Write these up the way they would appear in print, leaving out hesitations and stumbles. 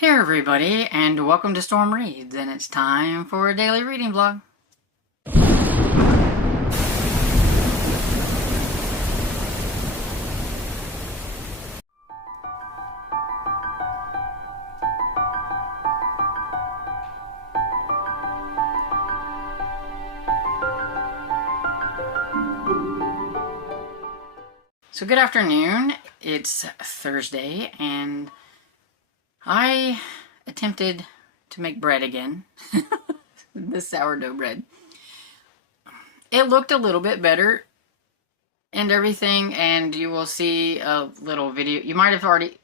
Hey everybody, and welcome to Storm Reads, and it's time for a daily reading vlog. So good afternoon, it's Thursday, and I attempted to make bread again. The sourdough bread. It looked a little bit better and everything, and you will see a little video. You might have already...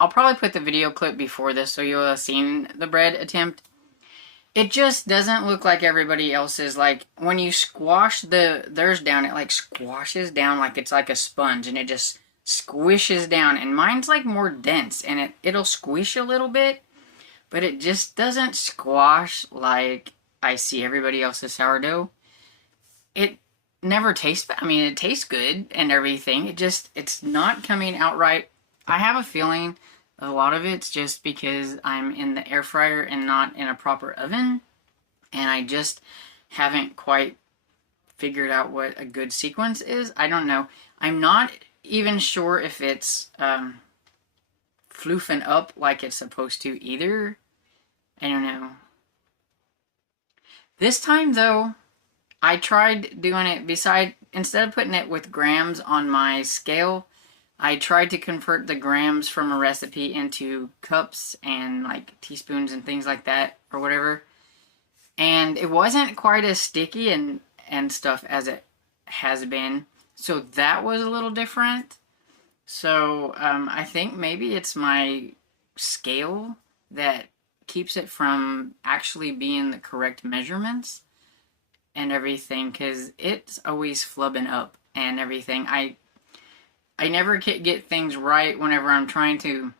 I'll probably put the video clip before this so you'll have seen the bread attempt. It just doesn't look like everybody else's. Like, when you squash theirs down, it like squashes down like it's like a sponge, and it just squishes down. And mine's like more dense, and it'll squish a little bit, but it just doesn't squash like I see everybody else's sourdough. It never tastes bad. I mean, it tastes good and everything. It's not coming out right. I have a feeling a lot of it's just because I'm in the air fryer and not in a proper oven, and I just haven't quite figured out what a good sequence is. I don't know. I'm not even sure if it's floofing up like it's supposed to either. I don't know. This time though, I tried doing it instead of putting it with grams on my scale, I tried to convert the grams from a recipe into cups and like teaspoons and things like that or whatever. And it wasn't quite as sticky and stuff as it has been. So that was a little different. So I think maybe it's my scale that keeps it from actually being the correct measurements and everything, because it's always flubbing up and everything. I never get things right whenever I'm trying to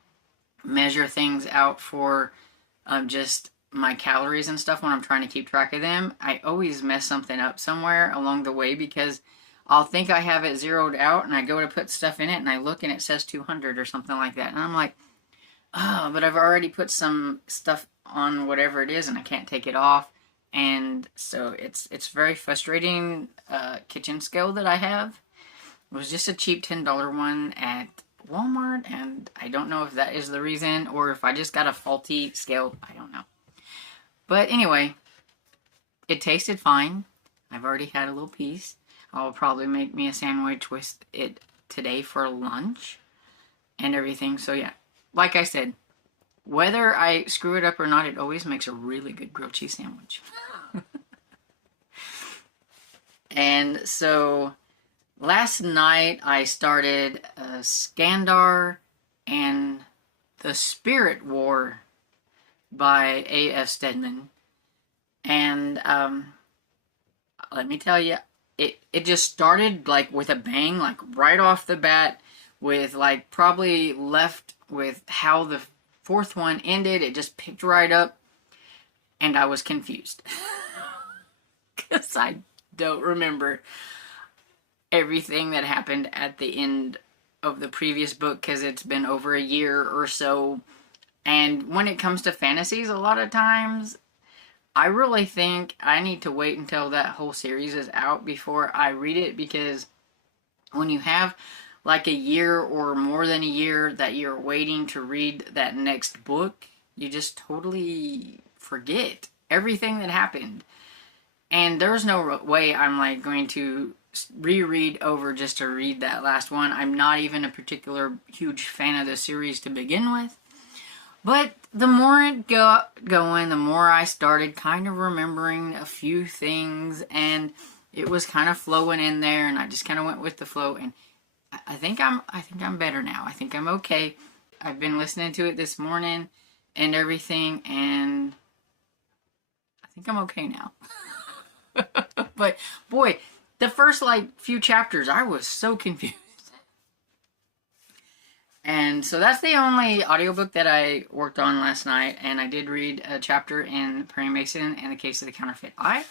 measure things out for just my calories and stuff when I'm trying to keep track of them. I always mess something up somewhere along the way, because I'll think I have it zeroed out and I go to put stuff in it and I look and it says 200 or something like that. And I'm like, oh, but I've already put some stuff on whatever it is and I can't take it off. And so it's very frustrating kitchen skill that I have. It was just a cheap $10 one at Walmart, and I don't know if that is the reason or if I just got a faulty scale. I don't know. But anyway, it tasted fine. I've already had a little piece. I'll probably make me a sandwich with it today for lunch and everything. So yeah, like I said, whether I screw it up or not, it always makes a really good grilled cheese sandwich. And so last night I started Skandar and the Spirit War by A.F. Stedman. And let me tell you, it just started like with a bang, like right off the bat, with like probably left with how the fourth one ended. It just picked right up, and I was confused because I don't remember everything that happened at the end of the previous book, because it's been over a year or so. And when it comes to fantasies, a lot of times I really think I need to wait until that whole series is out before I read it, because when you have like a year or more than a year that you're waiting to read that next book, you just totally forget everything that happened. And there's no way I'm like going to reread over just to read that last one. I'm not even a particular huge fan of the series to begin with. But the more it got going, the more I started kind of remembering a few things, and it was kind of flowing in there, and I just kind of went with the flow. And I think I'm better now. I think I'm okay. I've been listening to it this morning and everything, and I think I'm okay now. But boy, the first like few chapters, I was so confused. And so that's the only audiobook that I worked on last night, and I did read a chapter in Perry Mason and the Case of the Counterfeit Eye,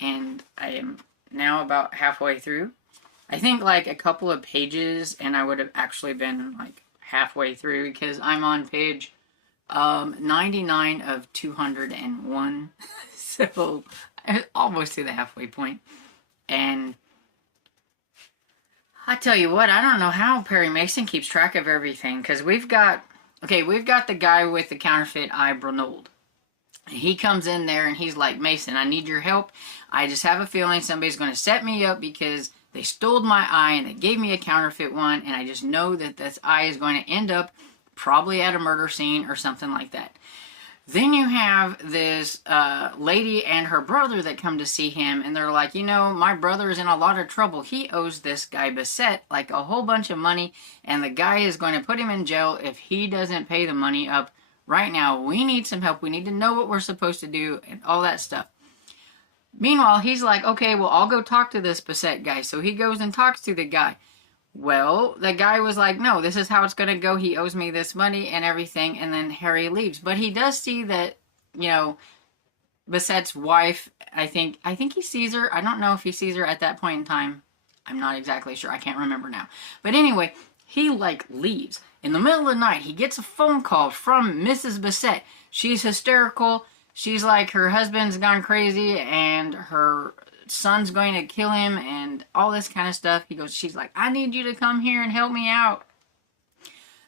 and I am now about halfway through. I think like a couple of pages and I would have actually been like halfway through, because I'm on page 99 of 201. So almost to the halfway point. And I tell you what, I don't know how Perry Mason keeps track of everything, because we've got the guy with the counterfeit eye, Branold. He comes in there and he's like, Mason, I need your help. I just have a feeling somebody's going to set me up because they stole my eye and they gave me a counterfeit one, and I just know that this eye is going to end up probably at a murder scene or something like that. Then you have this lady and her brother that come to see him, and they're like, my brother is in a lot of trouble. He owes this guy Bassett like a whole bunch of money, and the guy is going to put him in jail if he doesn't pay the money up right now. We need some help. We need to know what we're supposed to do and all that stuff. Meanwhile, he's like, okay, well, I'll go talk to this Bassett guy. So he goes and talks to the guy. Well, the guy was like, no, this is how it's going to go. He owes me this money and everything. And then Harry leaves. But he does see that, Bassett's wife, I think he sees her. I don't know if he sees her at that point in time. I'm not exactly sure. I can't remember now. But anyway, he leaves. In the middle of the night, he gets a phone call from Mrs. Bassett. She's hysterical. She's like, her husband's gone crazy and her son's going to kill him and all this kind of stuff. She's like, I need you to come here and help me out.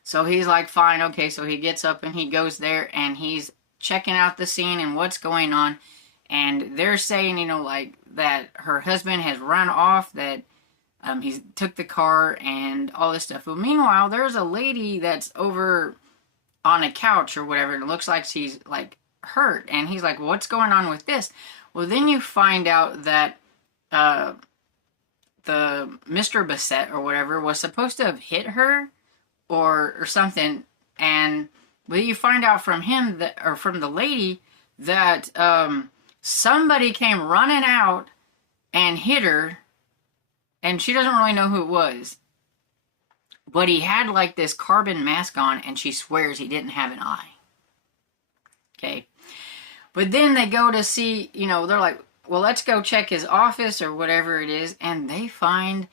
So he's like, fine, okay. So he gets up and he goes there and he's checking out the scene and what's going on. And they're saying, that her husband has run off, that he took the car and all this stuff. Well, meanwhile, there's a lady that's over on a couch or whatever. And it looks like she's hurt. And he's like, what's going on with this? Well, then you find out that the Mr. Bassett or whatever was supposed to have hit her or something. And well, you find out from him that, or from the lady, that somebody came running out and hit her, and she doesn't really know who it was. But he had this carbon mask on, and she swears he didn't have an eye. Okay. But then they go to see, they're like, well, let's go check his office or whatever it is. And they find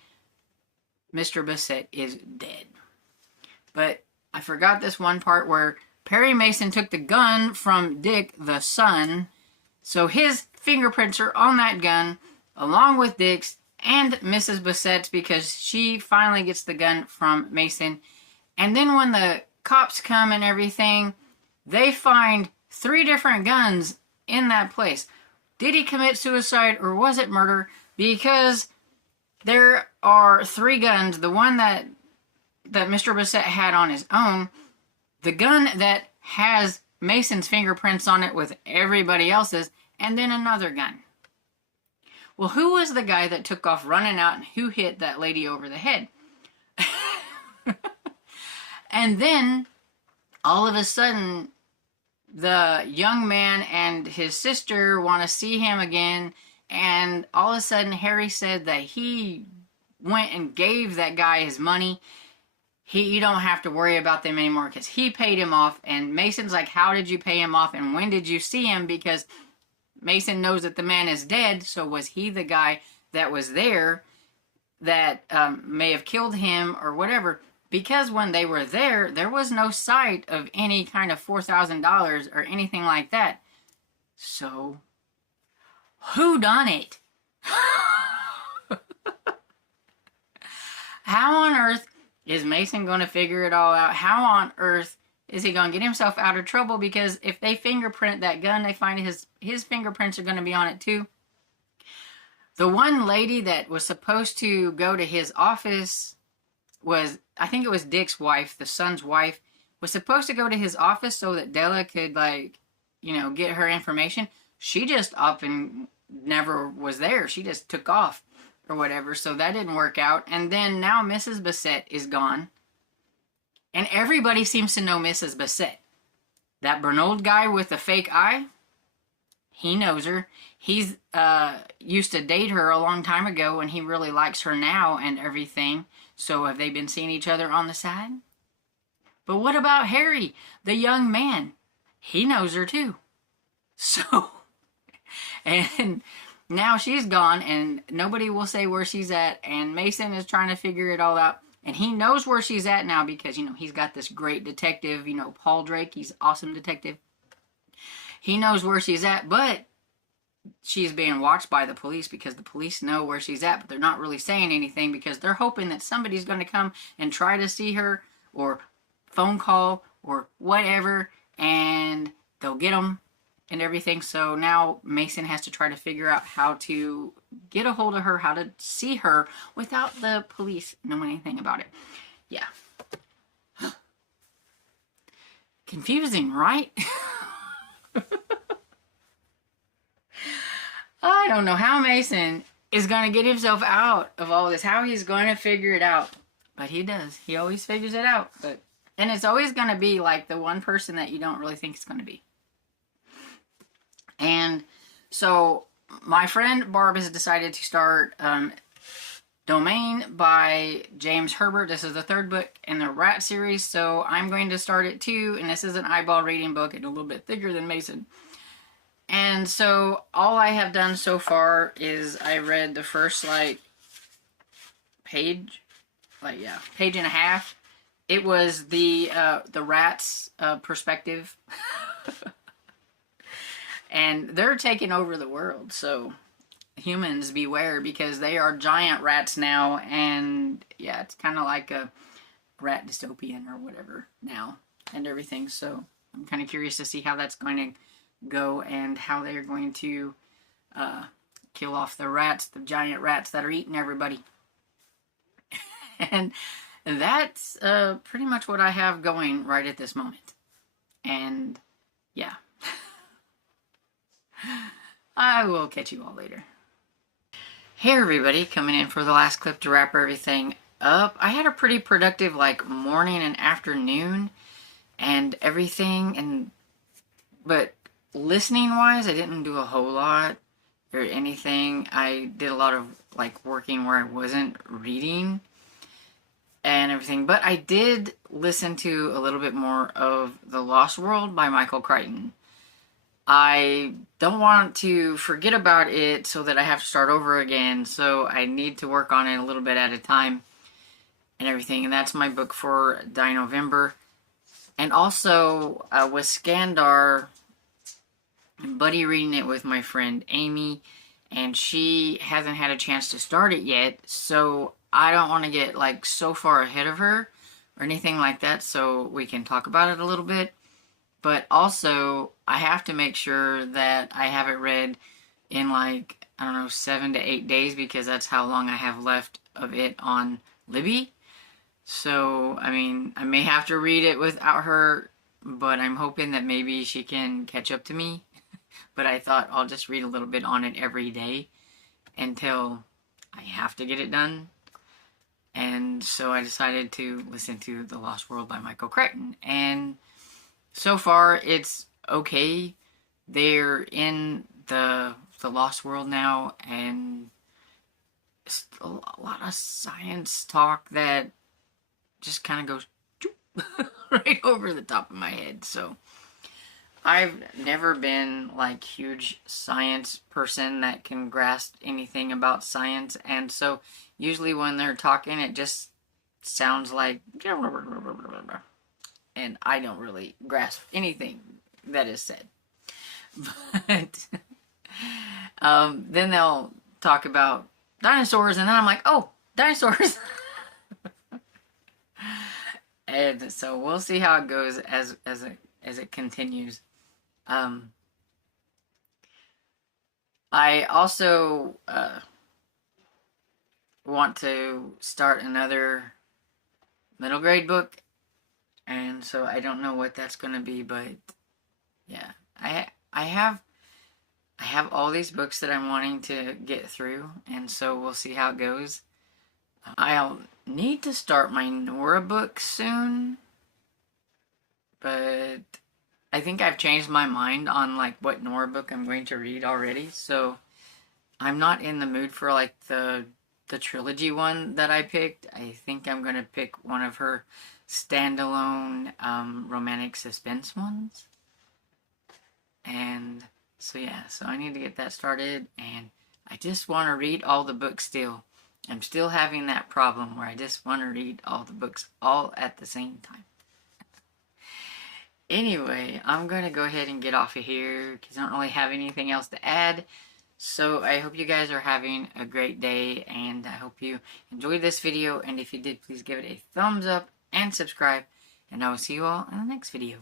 Mr. Bassett is dead. But I forgot this one part where Perry Mason took the gun from Dick, the son. So his fingerprints are on that gun, along with Dick's and Mrs. Bassett's, because she finally gets the gun from Mason. And then when the cops come and everything, they find 3 different guns in that place. Did he commit suicide or was it murder? Because there are 3 guns. The one that Mr. Bassett had on his own, the gun that has Mason's fingerprints on it with everybody else's, and then another gun. Well, who was the guy that took off running out and who hit that lady over the head? And then all of a sudden, the young man and his sister want to see him again, and all of a sudden Harry said that he went and gave that guy his money. You don't have to worry about them anymore because he paid him off. And Mason's like, how did you pay him off and when did you see him? Because Mason knows that the man is dead, so was he the guy that was there that may have killed him or whatever? Because when they were there, there was no sight of any kind of $4,000 or anything like that. So, who done it? How on earth is Mason going to figure it all out? How on earth is he going to get himself out of trouble? Because if they fingerprint that gun, they find his fingerprints are going to be on it too. The one lady that was supposed to go to his office was, I think it was Dick's wife, the son's wife, was supposed to go to his office so that Della could, get her information. She just up and never was there. She just took off or whatever, so that didn't work out. And then now Mrs. Bassett is gone. And everybody seems to know Mrs. Bassett. That Bernold guy with the fake eye, he knows her. He's used to date her a long time ago, and he really likes her now and everything. So have they been seeing each other on the side? But what about Harry, the young man? He knows her too. So, and now she's gone, and nobody will say where she's at, and Mason is trying to figure it all out. And he knows where she's at now because, you know, he's got this great detective, you know, Paul Drake. He's an awesome detective. He knows where she's at, but she's being watched by the police because the police know where she's at, but they're not really saying anything because they're hoping that somebody's going to come and try to see her or phone call or whatever, and they'll get them and everything. So now Mason has to try to figure out how to get a hold of her, how to see her without the police knowing anything about it. Yeah. Confusing, right? I don't know how Mason is going to get himself out of all this, how he's going to figure it out. But he does. He always figures it out. And it's always going to be like the one person that you don't really think it's going to be. And so my friend Barb has decided to start Domain by James Herbert. This is the third book in the Rat series, so I'm going to start it too. And this is an eyeball reading book and a little bit thicker than Mason. And so all I have done so far is I read the first page and a half. It was the rats' perspective. And they're taking over the world, so humans beware, because they are giant rats now, and yeah, it's kind of like a rat dystopian or whatever now and everything. So I'm kind of curious to see how that's going to go and how they're going to kill off the rats, the giant rats that are eating everybody. And that's pretty much what I have going right at this moment. And yeah. I will catch you all later. Hey everybody, coming in for the last clip to wrap everything up. I had a pretty productive morning and afternoon and everything, but listening wise I didn't do a whole lot or anything. I did a lot of working where I wasn't reading and everything, but I did listen to a little bit more of The Lost World by Michael Crichton. I don't want to forget about it so that I have to start over again, so I need to work on it a little bit at a time and everything, and that's my book for November. And also, with Skandar, I'm buddy reading it with my friend Amy, and she hasn't had a chance to start it yet, so I don't want to get so far ahead of her or anything like that, so we can talk about it a little bit. But also, I have to make sure that I have it read in 7 to 8 days, because that's how long I have left of it on Libby. So, I mean, I may have to read it without her, but I'm hoping that maybe she can catch up to me. But I thought I'll just read a little bit on it every day until I have to get it done. And so I decided to listen to The Lost World by Michael Crichton. And so far, it's okay. They're in the Lost World now, and it's a lot of science talk that just kind of goes right over the top of my head. So I've never been huge science person that can grasp anything about science, and so usually when they're talking, it just sounds like and I don't really grasp anything that is said. But then they'll talk about dinosaurs, and then I'm like, oh, dinosaurs. And so we'll see how it goes as it continues. I also want to start another middle grade book. And so I don't know what that's going to be, but yeah, I have all these books that I'm wanting to get through, and so we'll see how it goes. I'll need to start my Nora book soon, but I think I've changed my mind on what Nora book I'm going to read already, so I'm not in the mood for the trilogy one that I picked. I think I'm going to pick one of her standalone romantic suspense ones. And so yeah, so I need to get that started, and I just want to read all the books still. I'm still having that problem where I just want to read all the books all at the same time. Anyway, I'm going to go ahead and get off of here because I don't really have anything else to add. So I hope you guys are having a great day, and I hope you enjoyed this video. And if you did, please give it a thumbs up and subscribe. And I will see you all in the next video.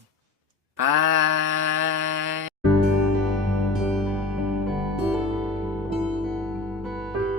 Bye.